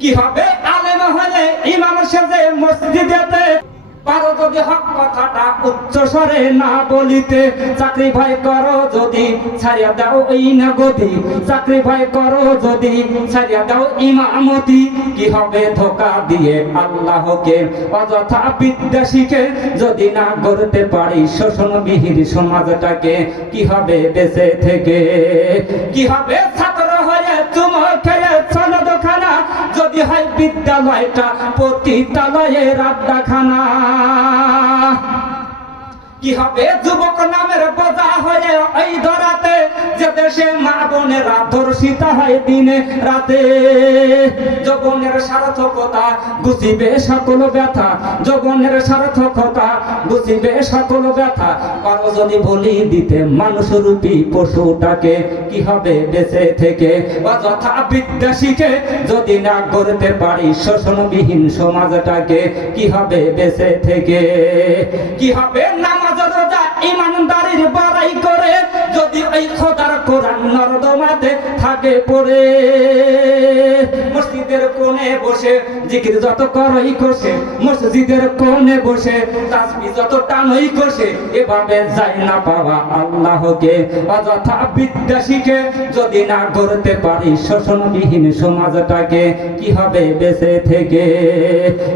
কি হবে আলেম হলে ইমাম সেজে মসজিদেতে, পারো যদি হক কথাটা উচ্চ স্বরে না বলিতে। চাকরি ভয় করো যদি ছাড়িয়া দাও এই না গদি, চাকরি ভয় করো যদি ছাড়িয়া দাও ইমামতি। কি হবে ধোকা দিয়ে আল্লাহকে, অযথা বিদ্যা শিখে যদি না গড়তে পারি শোষণবিহীন সমাজটাকে। কি হবে বেঁচে থেকে, কি হবে ছাত্র হয়ে চুমো খেয়ে সনদখানা, যদি হয় বিদ্যালয়টা পতিতালয়ের আড্ডাখানা। কি হবে যুবক নামের বোঝা হয়ে ওই ধরাতে, যে দেশে মা বোনেরা ধর্ষিতা হয় দিনে রাতে। যৌবনের সার্থকতা বুঝিবে সকল ব্যথা, যৌবনের সার্থকতা বুঝিবে সকল ব্যথা। পারো যদি বলি দিতে মানুষরূপী পশুটাকে, কি হবে বেঁচে থেকে, অযথা বিদ্যা শিখে যদি না গড়তে পারি শোষণবিহীন সমাজটাকে। কি হবে বেঁচে থেকে, কি হবে নামাজ রোজা ইমানদারির বড়াই করে, যদি ওই খোদার কোরআন নর্দমাতে থাকে পড়ে। মসজিদের কোণে বসে জিকির যত করই কষে, মসজিদের কোণে বসে তাসবিহ যত টানই কষে, এভাবে যায় না পাওয়া আল্লাহকে। অযথা বিদ্যা শিখে যদি না গড়তে পারি শোষণবিহীন সমাজটাকে। কি হবে বেঁচে থেকে,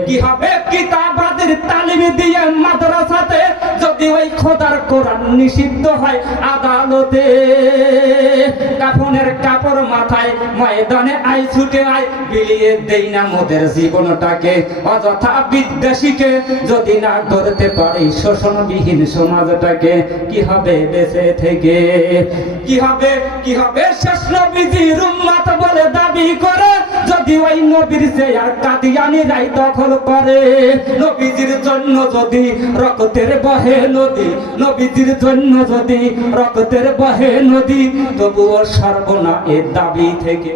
কি হবে কিতাবাদের তালিম দিয়ে মাদ্রাসাতে, যদি ওই খোদার কোরআন নিষিদ্ধ হয় আদালতে। কাফনের কাপড় মাথায় ময়দানে আই ছুটে আয়, বিলিয়ে দেই না মোদের জীবনটাকে। অযথা বিদ্যা শিখে যদি না গড়তে পারি শোষণবিহীন সমাজটাকে। কি হবে বেঁচে থেকে, কি হবে, কি হবে শেষ নবীজির উম্মত বলে দাবি করে, যদি ওই নবীর চেয়ার কাদিয়ানীরাই দখল করে। নবীজির জন্য যদি রক্তের বহে নদী, নবীজির জন্য যদি রক্তের বহে নদী, তবুও সর্বনা এর দাবি থেকে।